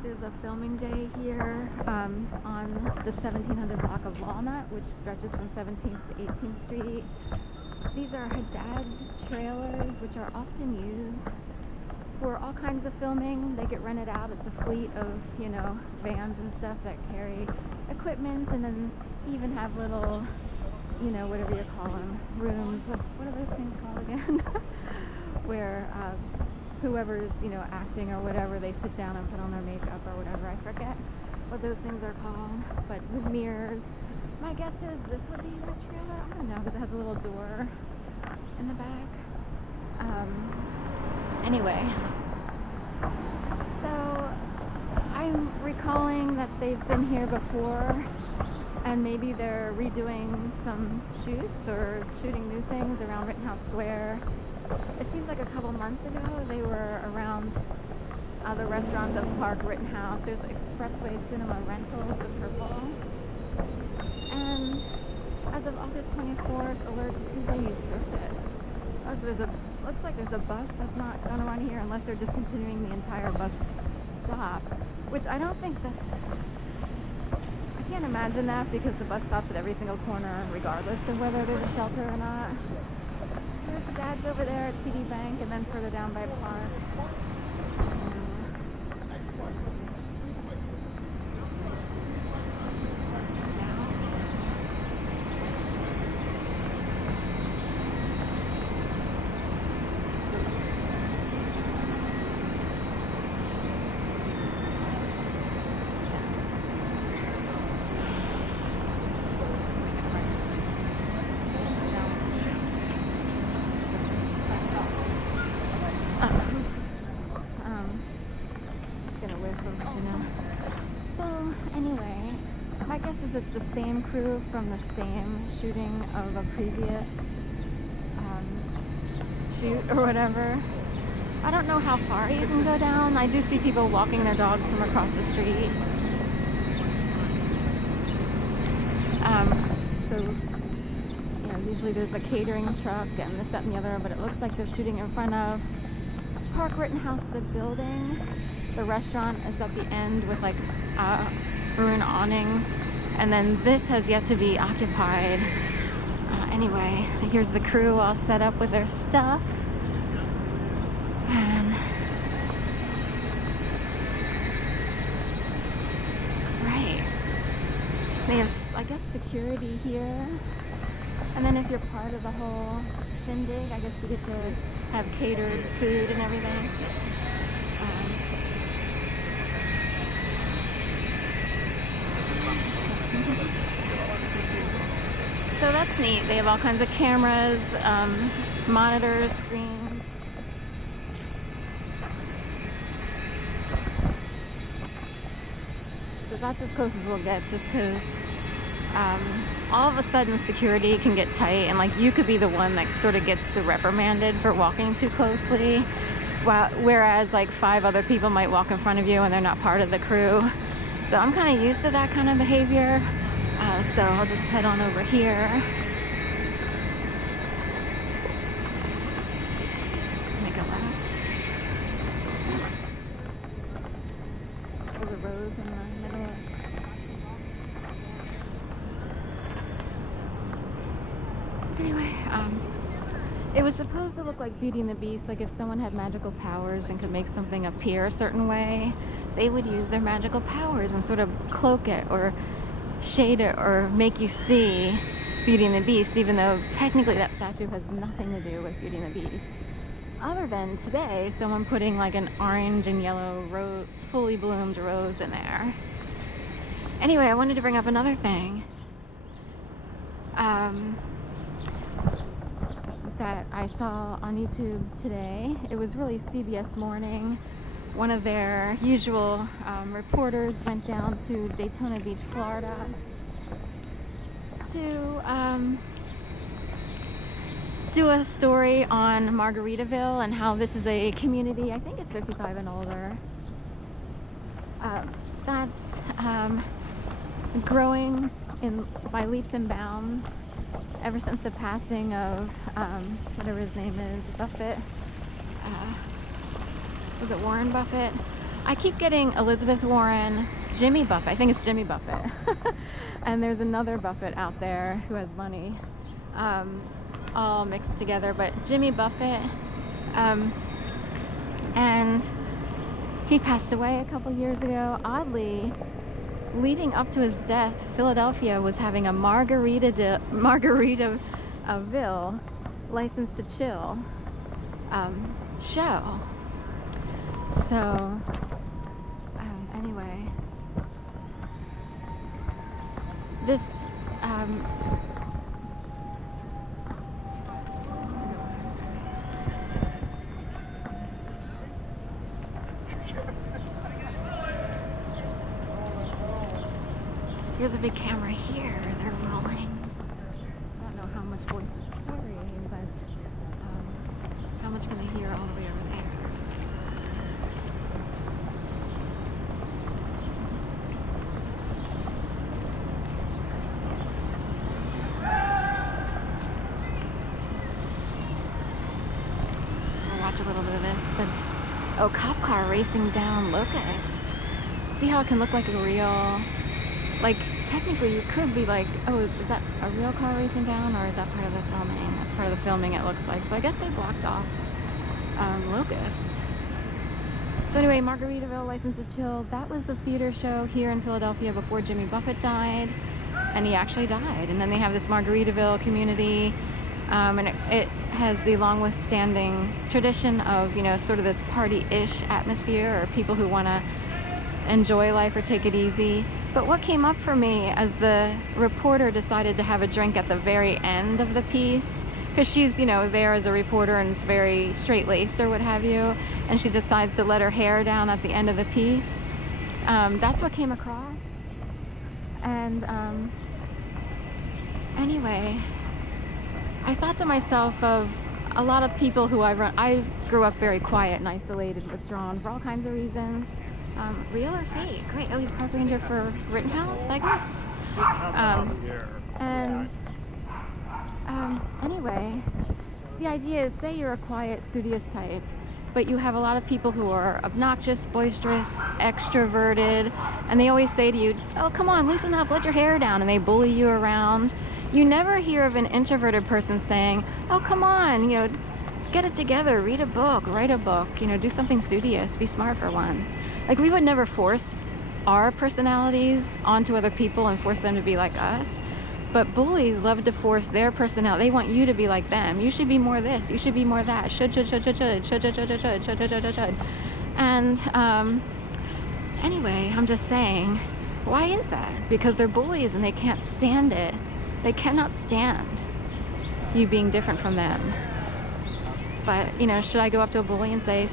that there's a filming day here on the 1700 block of Walnut, which stretches from 17th to 18th Street. These are Haddad's trailers, which are often used for all kinds of filming. They get rented out. It's a fleet of, vans and stuff that carry equipment, and then even have little, whatever you call them, rooms. What are those things called again? Where whoever's, acting or whatever, they sit down and put on their makeup or whatever. I forget what those things are called, but with mirrors. My guess is this would be that trailer. I don't know, because it has a little door in the back. Anyway, so I'm recalling that they've been here before, and maybe they're redoing some shoots or shooting new things around Rittenhouse Square. It seems like a couple months ago they were around the restaurants of Park Rittenhouse. There's Expressway Cinema Rentals, the purple. And as of August 24th, alert discontinued service. Oh, so looks like there's a bus that's not going to run here unless they're discontinuing the entire bus stop, which I don't think I can't imagine that, because the bus stops at every single corner regardless of whether there's a shelter or not. So there's the dads over there at TD Bank, and then further down by Park. Anyway, my guess is it's the same crew from the same shooting of a previous shoot or whatever. I don't know how far you can go down. I do see people walking their dogs from across the street. So usually there's a catering truck and this, that, and the other, but it looks like they're shooting in front of Park Rittenhouse, the building. The restaurant is at the end with like maroon awnings, and then this has yet to be occupied. Anyway, here's the crew all set up with their stuff, and right, they have, I guess, security here, and then if you're part of the whole shindig, I guess you get to have catered food and everything. So that's neat. They have all kinds of cameras, monitors, screens. So that's as close as we'll get, just because all of a sudden security can get tight, and like you could be the one that sort of gets reprimanded for walking too closely, whereas like 5 other people might walk in front of you and they're not part of the crew. So I'm kind of used to that kind of behavior. So I'll just head on over here. Make a lap. There's a rose in the middle of. So, anyway, it was supposed to look like Beauty and the Beast, like if someone had magical powers and could make something appear a certain way, they would use their magical powers and sort of cloak it or shade it or make you see Beauty and the Beast, even though technically that statue has nothing to do with Beauty and the Beast, other than today someone putting like an orange and yellow rose, fully bloomed rose in there. Anyway, I wanted to bring up another thing that I saw on YouTube today. It was really CBS Morning. One of their usual reporters went down to Daytona Beach, Florida to do a story on Margaritaville and how this is a community, I think it's 55 and older, that's growing by leaps and bounds ever since the passing of whatever his name is, Buffett. Was it Warren Buffett? I keep getting Elizabeth Warren, Jimmy Buffett. I think it's Jimmy Buffett. And there's another Buffett out there who has money, all mixed together. But Jimmy Buffett, and he passed away a couple years ago. Oddly, leading up to his death, Philadelphia was having a Margaritaville License to Chill show. So anyway, this here's a big camera here. They're rolling. I don't know how much voice is carrying, but how much can they hear all the way over there? So we'll watch a little bit of this, but oh, cop car racing down Locust. See how it can look like a real, like technically you could be like, oh, is that a real car racing down, or is that part of the filming? That's part of the filming, it looks like. So I guess they blocked off Locust. So anyway, Margaritaville License to Chill, that was the theater show here in Philadelphia before Jimmy Buffett died, and he actually died. And then they have this Margaritaville community, and it has the long withstanding tradition of, you know, sort of this party-ish atmosphere, or people who want to enjoy life or take it easy. But what came up for me as the reporter decided to have a drink at the very end of the piece, because she's, you know, there as a reporter and is very straight-laced or what have you, and she decides to let her hair down at the end of the piece. That's what came across. And anyway, I thought to myself of a lot of people who I grew up very quiet and isolated, withdrawn for all kinds of reasons. Real or fake? Great. Oh, he's park ranger for Rittenhouse, I guess. Anyway, the idea is, say you're a quiet, studious type, but you have a lot of people who are obnoxious, boisterous, extroverted, and they always say to you, oh, come on, loosen up, let your hair down, and they bully you around. You never hear of an introverted person saying, oh, come on, you know, get it together, read a book, write a book, you know, do something studious, be smart for once. Like, we would never force our personalities onto other people and force them to be like us. But bullies love to force their personality. They want you to be like them. You should be more this. You should be more that. Should. And anyway, I'm just saying, why is that? Because they're bullies and they can't stand it. They cannot stand you being different from them. But, you know, should I go up to a bully and say,